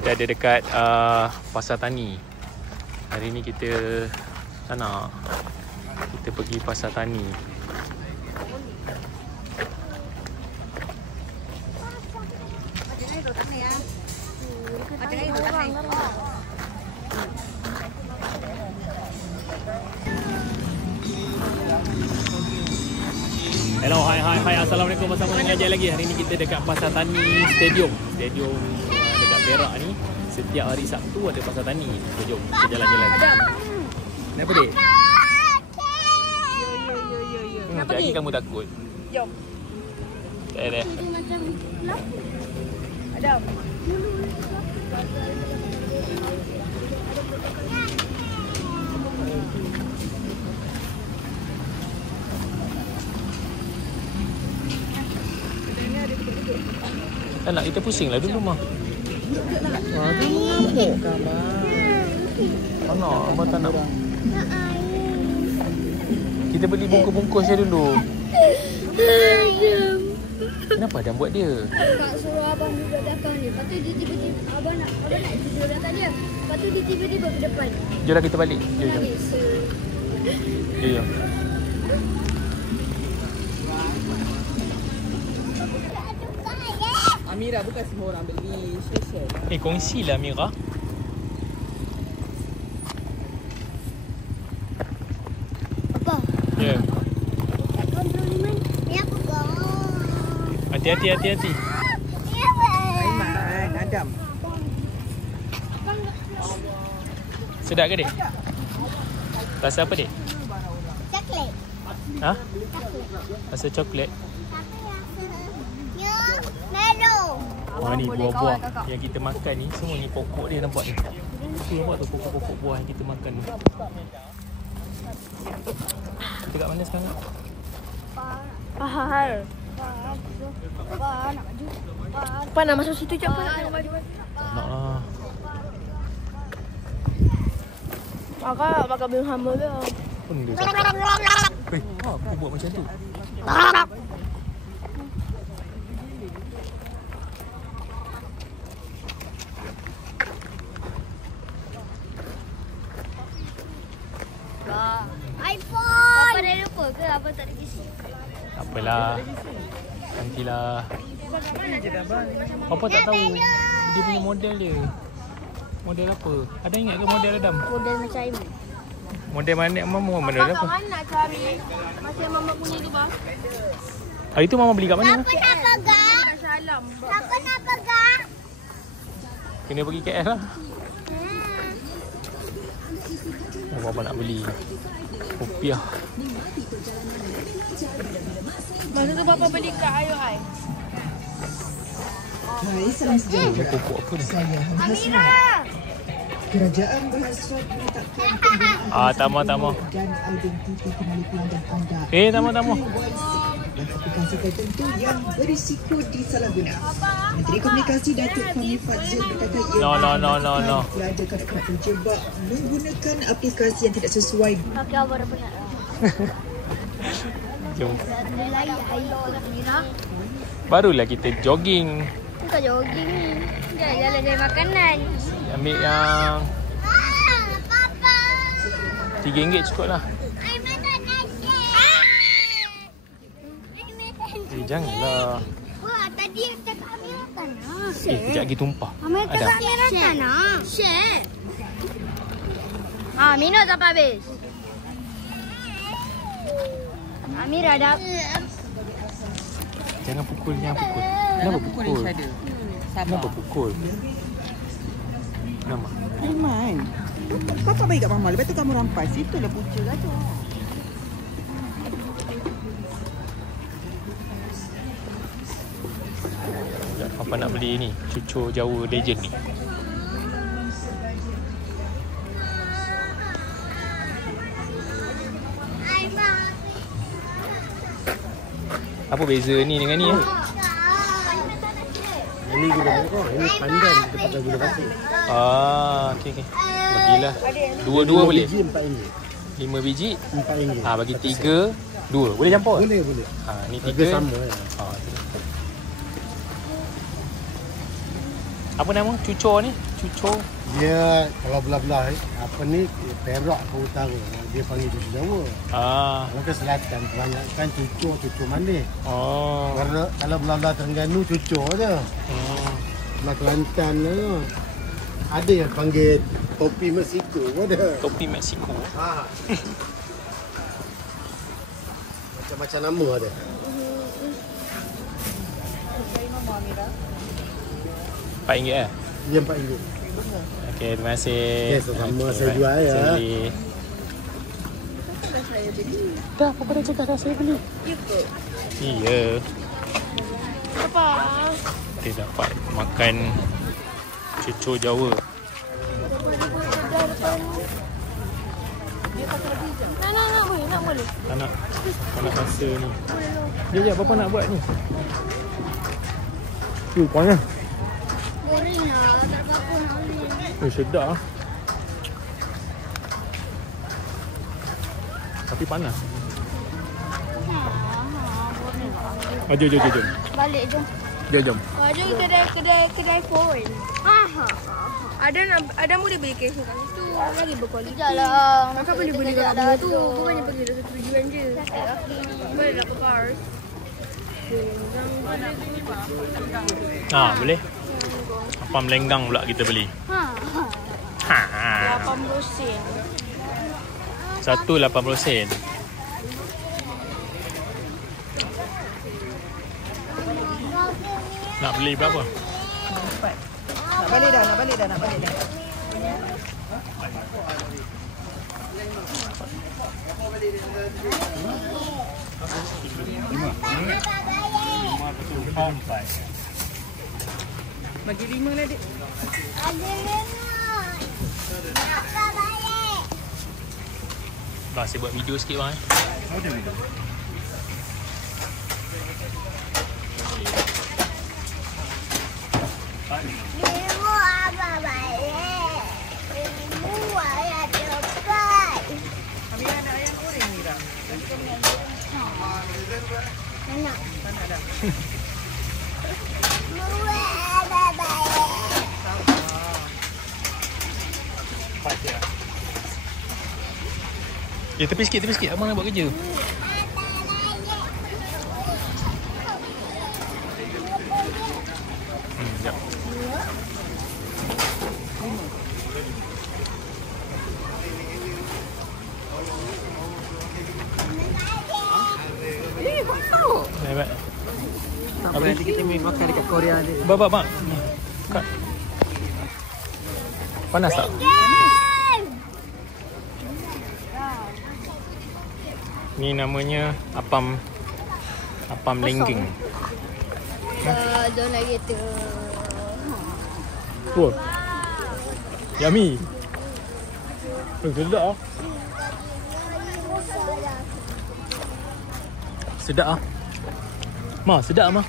Kita ada dekat Pasar Tani. Hari ni kita tak nak. Kita pergi Pasar Tani. Hello, hai. Assalamualaikum. Bersama dengan Ajay lagi. Hari ni kita dekat Pasar Tani Stadium dekat Perak ni. Setiap hari Sabtu ada Pasar Tani. So, jom kita jalan-jalan. Kenapa dek? Kenapa lagi kamu takut? Jom. Tak ada. Adam. Tak nak, kita pusing lah dulu mah. Kamu ngamuk Kamal. Tak nak, abang tak nak. Kita beli bungkus-bungkus je dulu. Kenapa Adam buat dia? Kak suruh abang duduk belakang ni. Lepas tu dia tiba-tiba abang nak duduk belakang dia. Lepas tu dia tiba-tiba ke depan. Jomlah kita balik. Jom. Amira, bukan semua orang beli. Share. Kongsilah Amira. Apa? Ya. Ni aku gong. Hati-hati. Aiman, Adam. Sedap ke dek? Rasa apa dek? Coklat. Ha? Rasa coklat. Melon. Ni buah-buah yang kita makan ni. Semua ni pokok dia, nampak ni. Tu nampak tu pokok-pokok buah yang kita makan ni. Kita kat mana sekarang? Pahal. Apa nak masuk situ je apa nak tengok baju? Tak nak lah. Bakal bilang hamba dia. Pun dia cakap. Apa buat macam tu? iPhone. Apa dah lupa ke? Apa tak ada isi? Tak apalah. Nantilah. Papa tak tahu. Dia punya model dia. Model apa? Ada ingat ke model Adam? Model macam ini. Model mana? Model apa? Mana nak cari? Masih mama punya tu bang. Hari tu mama beli kat mana? Siapa nak pegang? Salam. Siapa nak pegang? Kena pergi KL lah. Bapa nak beli rupiah. Masa tu bapa beli kat Ayu Ai. Hai, salam sejahtera. Pokok apa ni? Saya Amira. Kerajaan berhasrat menetapkan Tama. dan identiti penali pelanggan anda. Tama. Dan aplikasi tertentu yang berisiko disalahguna. Menteri Komunikasi Datuk Fahmi Fadzil berkata No. pelanggan kanak-kanak terjebak menggunakan aplikasi yang tidak sesuai. Pakai apa dah penat? Jom. Ada lain air Amira. Barulah kita jogging. Bukan jogging ni. Jalan cari makanan. Ambil yang Papa. RM3 cukup lah. Aiman tak nasi. Janganlah. Wah, tadi cakap Amira tak nak. Kejap lagi tumpah. Amira cakap Amira tak nak. Share. Minum sampai habis. Amira dah. Jangan pukul. Kenapa pukul? Kenapa pukul? Nama. Aiman, kau tak bagi kat mama. Lepas tu kamu rampas. Itulah punca lah tu. Papa nak beli ni, cucur Jawa Legend ni. Apa beza ni dengan ni? Ini gula merah, ini pandan kita pakai gula pasir. Okey. Bagilah. Dua-dua boleh? Biji RM4. 5 biji? RM4. Bagi 3, 2. Boleh campur? Boleh. Ni Harga 3. sama. Apa nama? Cucur ni? Cucur. Dia kalau belah-belah apa ni Perak ke utara dia panggil cucur Jawa. Kalau ke selatan kebanyakan cucur manis. Kalau belah-belah Terengganu cucur je. Belah Kelantan tu ada yang panggil topi Mexico pun ada. Topi Mexico. Macam-macam nama ada. RM4 eh? Dia RM4. Okey, terima kasih. Okey, sama saya jual ya. Dah, apa dah cakap dah saya beli? Ya ke? Iya. Apa? Kita dapat makan cucur Jawa. Nak boleh. Tak nak rasa ni. Jap, apa nak buat ni? Rupanya. Goreng lah, tak apa-apa nak boleh. Sedap lah. Tapi panas. Jom. Balik jom. Jom. Ada kedai foreign. Ada boleh beli kesu kat situ. Lagi berkualiti. Sekejap Kakak boleh beli kat bunga tu. Bukannya pergi dah satu tujuan je. Boleh dapat cars. Boleh. Apam lenggang pula kita beli. 80 sen. Satu 80 sen. Nak beli berapa? Nak balik dah. Bagi 5 lah, Dik. Dah, saya buat video sikit bang. Tepi sikit. Abang nak buat kerja. Sekejap. Hebat. Tak apa, nanti kita makan dekat Korea ni. Bang. Kak. Panas tak? Ni namanya apam lenggeng. Jom lagi tu. Oh. Yummy. Sedap ah. Sedap ah. Sedap ah.